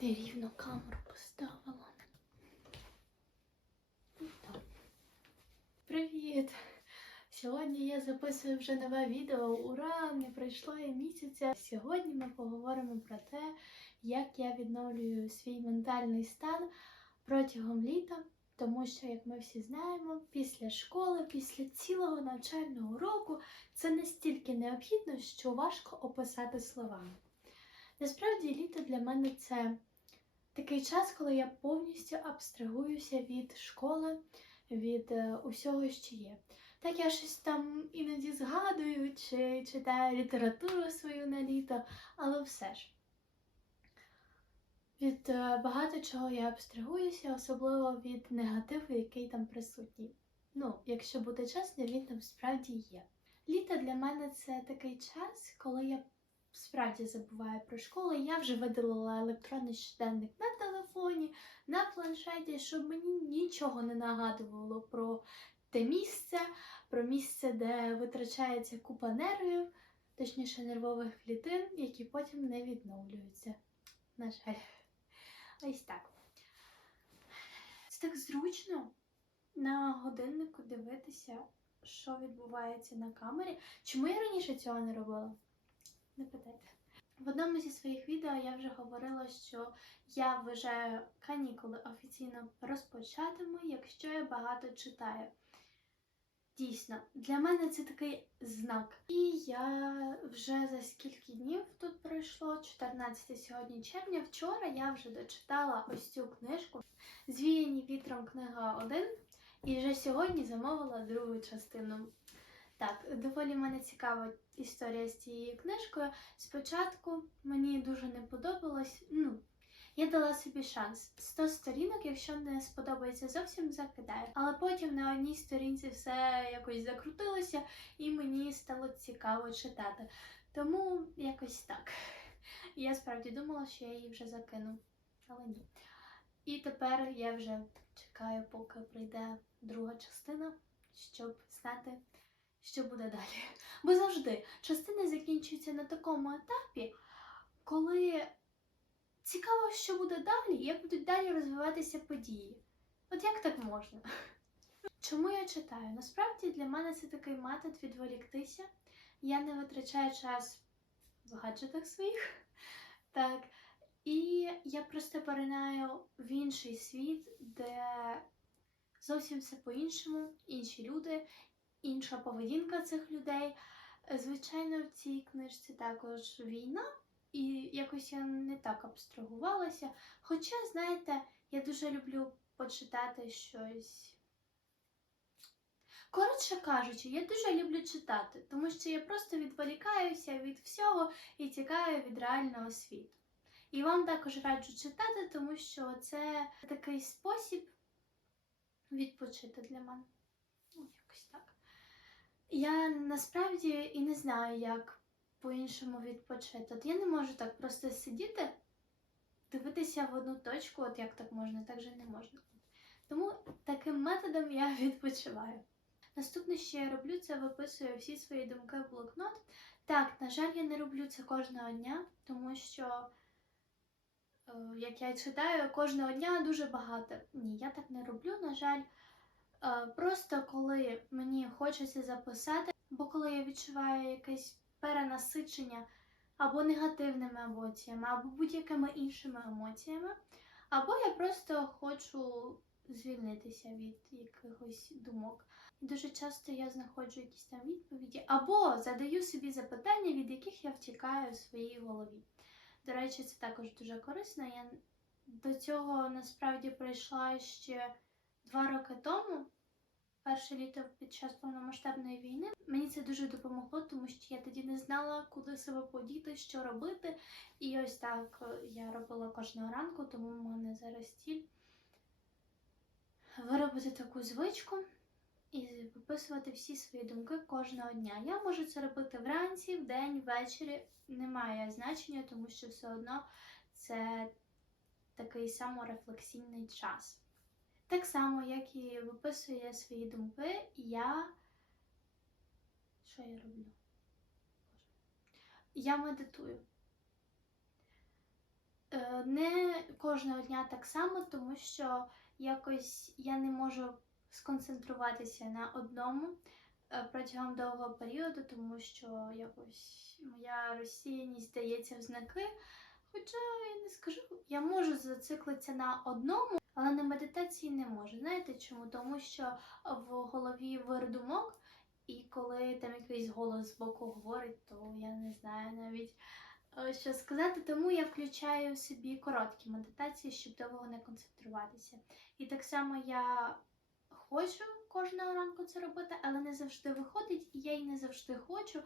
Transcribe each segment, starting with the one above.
Нерівно камеру поставила. Ну. Привіт! Сьогодні я записую вже нове відео. Ура! Не пройшло і місяця. Сьогодні ми поговоримо про те, як я відновлюю свій ментальний стан протягом літа. Тому що, як ми всі знаємо, після школи, після цілого навчального року це настільки необхідно, що важко описати словами. Насправді, літо для мене це такий час, коли я повністю абстрагуюся від школи, від е, усього, що є. Так я щось там іноді згадую чи читаю літературу свою на літо, але все ж. Від е, багато чого я абстрагуюся, особливо від негативу, який там присутній. Ну, якщо бути чесною, він там справді є. Літо для мене це такий час, коли я справді забуваю про школу. Я вже видалила електронний щоденник на телефоні, на планшеті, щоб мені нічого не нагадувало про те місце, про місце, де витрачається купа нервів, точніше нервових клітин, які потім не відновлюються. На жаль. Ось так. Це так зручно на годиннику дивитися, що відбувається на камері. Чому я раніше цього не робила? Не питайте. В одному зі своїх відео я вже говорила, що я вважаю канікули офіційно розпочатими, якщо я багато читаю. Дійсно, для мене це такий знак. І я вже за скільки днів тут пройшло, 14 сьогодні червня. Вчора я вже дочитала ось цю книжку Звіяні вітром книга 1, і вже сьогодні замовила другу частину. Так, доволі мене цікава історія з цією книжкою. Спочатку мені дуже не подобалось. Ну, я дала собі шанс. 100 сторінок, якщо не сподобається зовсім, закидаю. Але потім на одній сторінці все якось закрутилося, і мені стало цікаво читати. Тому якось так. Я справді думала, що я її вже закину, але ні. І тепер я вже чекаю, поки прийде друга частина, щоб знати, що буде далі. Бо завжди частини закінчуються на такому етапі, коли цікаво, що буде далі, як будуть далі розвиватися події. От як так можна? Чому я читаю? Насправді для мене це такий метод відволіктися. Я не витрачаю час в гаджетах своїх. Так. І я просто поринаю в інший світ, де зовсім все по-іншому, інші люди, інша поведінка цих людей. Звичайно, в цій книжці також війна, і якось я не так абстрагувалася. Хоча, знаєте, я дуже люблю почитати щось. Коротше кажучи, я дуже люблю читати, тому що я просто відволікаюся від всього і тікаю від реального світу. І вам також раджу читати, тому що це такий спосіб відпочити для мене. Ну, якось так. Я насправді і не знаю, як по-іншому відпочити. От я не можу так просто сидіти, дивитися в одну точку, от як так можна, так же не можна. Тому таким методом я відпочиваю. Наступне, що я роблю, це виписую всі свої думки в блокнот. Так, на жаль, я не роблю це кожного дня, тому що, е, як я читаю, кожного дня дуже багато. Ні, я так не роблю, на жаль. Е, Просто коли мені хочеться записати, або коли я відчуваю якесь перенасичення або негативними емоціями, або будь-якими іншими емоціями, або я просто хочу звільнитися від якихось думок. Дуже часто я знаходжу якісь там відповіді, або задаю собі запитання, від яких я втікаю в своїй голові. До речі, це також дуже корисно. Я до цього насправді прийшла ще два роки тому, перше літо під час повномасштабної війни. Мені це дуже допомогло, тому що я тоді не знала, куди себе подіти, що робити. І ось так е, я робила кожного ранку, тому в мене зараз ціль виробити таку звичку і виписувати всі свої думки кожного дня. Я можу це робити вранці, вдень, ввечері. Немає значення, тому що все одно це такий саморефлексійний час. Так само, як і виписую я свої думки, я. Що я роблю? Я медитую. Е, Не кожного дня так само, тому що якось я не можу сконцентруватися на одному е, протягом довгого періоду, тому що якось моя розсіяність дається в знаки. Хоча не скажу, я можу зациклитися на одному, але на медитації не можу. Знаєте чому? Тому що в голові вир думок, і коли там якийсь голос з боку говорить, то я не знаю навіть е, що сказати. Тому я включаю собі короткі медитації, щоб довго не концентруватися. І так само я хочу кожного ранку це робити, але не завжди виходить, і я й не завжди хочу.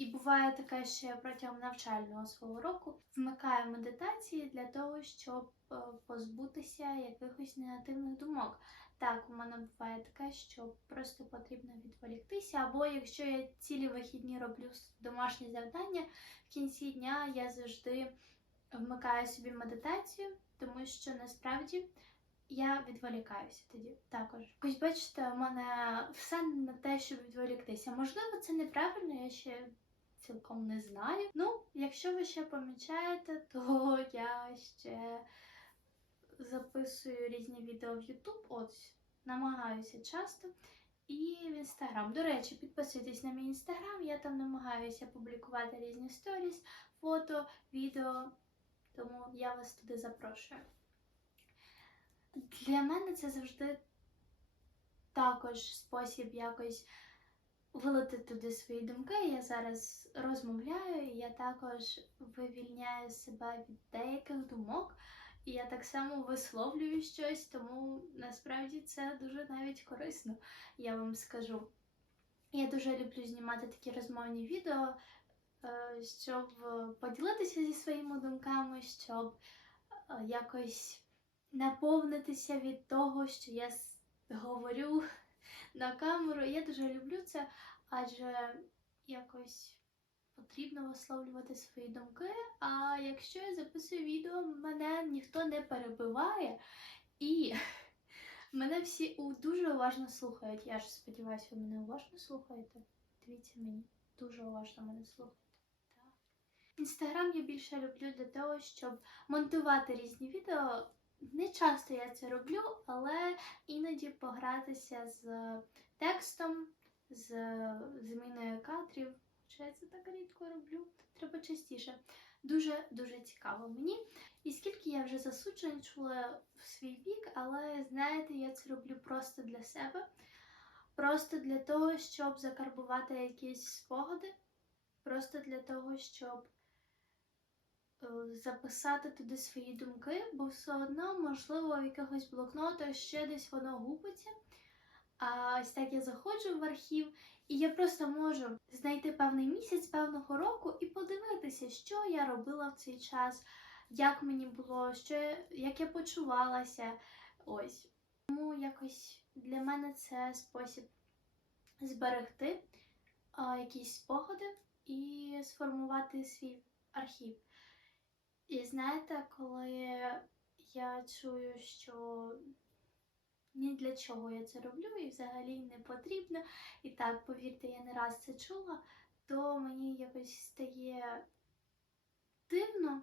І буває таке, що протягом навчального свого року вмикаю медитації для того, щоб е, позбутися якихось негативних думок. Так, у мене буває таке, що просто потрібно відволіктися, або якщо я цілі вихідні роблю домашні завдання, в кінці дня я завжди вмикаю собі медитацію, тому що насправді я відволікаюся тоді також. Ось бачите, у мене все на те, щоб відволіктися. Можливо, це неправильно, я ще цілком не знаю. Ну, якщо ви ще помічаєте, то я ще записую різні відео в YouTube, от намагаюся часто. І в інстаграм. До речі, підписуйтесь на мій інстаграм, я там намагаюся публікувати різні сторіс, фото, відео, тому я вас туди запрошую. Для мене це завжди також спосіб якось вилити туди свої думки. Я зараз розмовляю, я також вивільняю себе від деяких думок. І я так само висловлюю щось, тому насправді це дуже навіть корисно, я вам скажу. Я дуже люблю знімати такі розмовні відео, е, щоб поділитися зі своїми думками, щоб е, якось наповнитися від того, що я говорю на камеру. Я дуже люблю це, адже якось потрібно висловлювати свої думки. А якщо я записую відео, мене ніхто не перебиває і мене всі дуже уважно слухають. Я ж сподіваюся, ви мене уважно слухаєте. Дивіться мені, дуже уважно мене слухаєте. Інстаграм я більше люблю для того, щоб монтувати різні відео. Не часто я це роблю, але іноді погратися з текстом, з зміною кадрів. Хоча я це так рідко роблю, треба частіше. Дуже дуже цікаво мені. І скільки я вже засудженчила в свій вік, але знаєте, я це роблю просто для себе, просто для того, щоб закарбувати якісь спогади, просто для того, щоб записати туди свої думки, бо все одно, можливо, в якихось блокнотах ще десь воно губиться. А ось так я заходжу в архів, і я просто можу знайти певний місяць певного року і подивитися, що я робила в цей час, як мені було, що я, як я почувалася. Ось. Тому якось для мене це спосіб зберегти а, якісь спогади і сформувати свій архів. І знаєте, коли я чую, що ні для чого я це роблю і взагалі не потрібно, і так, повірте, я не раз це чула, то мені якось стає дивно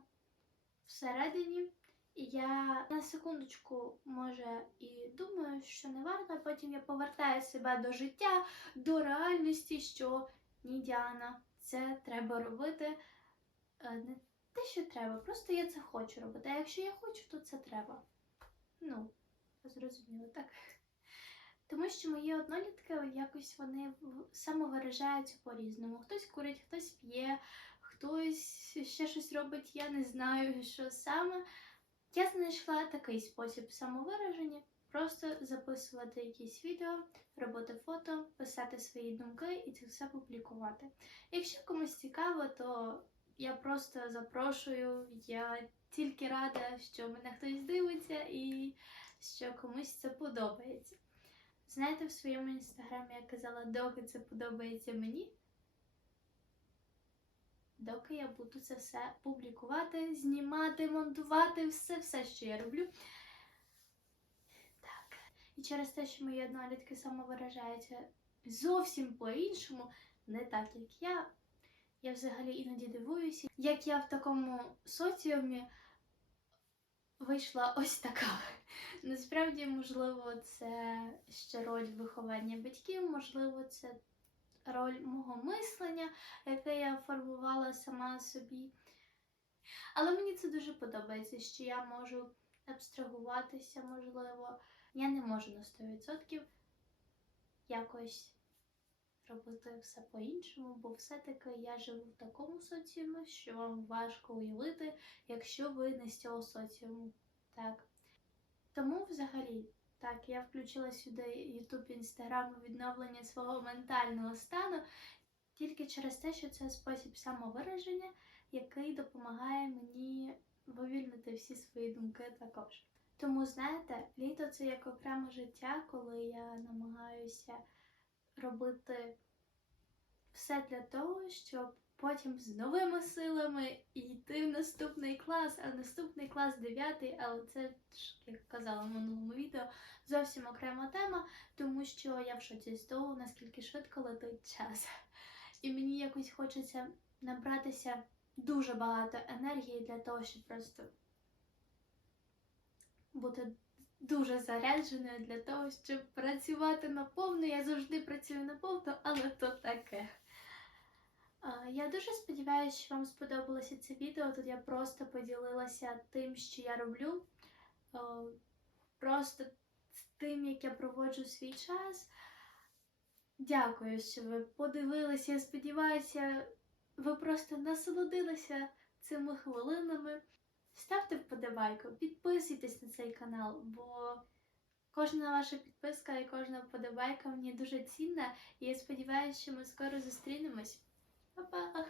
всередині. І я на секундочку, може, і думаю, що не варто, а потім я повертаю себе до життя, до реальності, що ні, Діана, це треба робити. Е, те, що треба, просто я це хочу робити. А якщо я хочу, то це треба. Ну, зрозуміло, так. Тому що мої однолітки якось вони самовиражаються по-різному. Хтось курить, хтось п'є, хтось ще щось робить, я не знаю, що саме. Я знайшла такий спосіб самовираження. Просто записувати якісь відео, робити фото, писати свої думки і це все публікувати. Якщо комусь цікаво, то я просто запрошую. Я тільки рада, що мене хтось дивиться і що комусь це подобається. Знаєте, в своєму інстаграмі я казала, доки це подобається мені, доки я буду це все публікувати, знімати, монтувати, все, все, що я роблю. Так. І через те, що мої однолітки самовиражаються зовсім по-іншому, не так, як я, Я взагалі іноді дивуюся, як я в такому соціумі вийшла ось така. Насправді, можливо, це ще роль виховання батьків, можливо, це роль мого мислення, яке я формувала сама собі. Але мені це дуже подобається, що я можу абстрагуватися, можливо. Я не можу на 100% якось робити все по-іншому, бо все-таки я живу в такому соціумі, що вам важко уявити, якщо ви не з цього соціуму. Так. Тому взагалі, так, я включила сюди YouTube, Instagram відновлення свого ментального стану тільки через те, що це спосіб самовираження, який допомагає мені вивільнити всі свої думки також. Тому, знаєте, літо це як окреме життя, коли я намагаюся робити все для того, щоб потім з новими силами йти в наступний клас, а наступний клас 9, але це як казала в минулому відео, зовсім окрема тема, тому що я в шоці з того, наскільки швидко летить час. І мені якось хочеться набратися дуже багато енергії для того, щоб просто бути дуже зарядженою для того, щоб працювати наповну. Я завжди працюю наповну, але то таке. Я дуже сподіваюся, що вам сподобалося це відео. Тут я просто поділилася тим, що я роблю. Просто тим, як я проводжу свій час. Дякую, що ви подивилися. Я сподіваюся, ви просто насолодилися цими хвилинами. Ставте вподобайку, підписуйтесь на цей канал, бо кожна ваша підписка і кожна вподобайка мені дуже цінна. І я сподіваюся, що ми скоро зустрінемось. Па-па!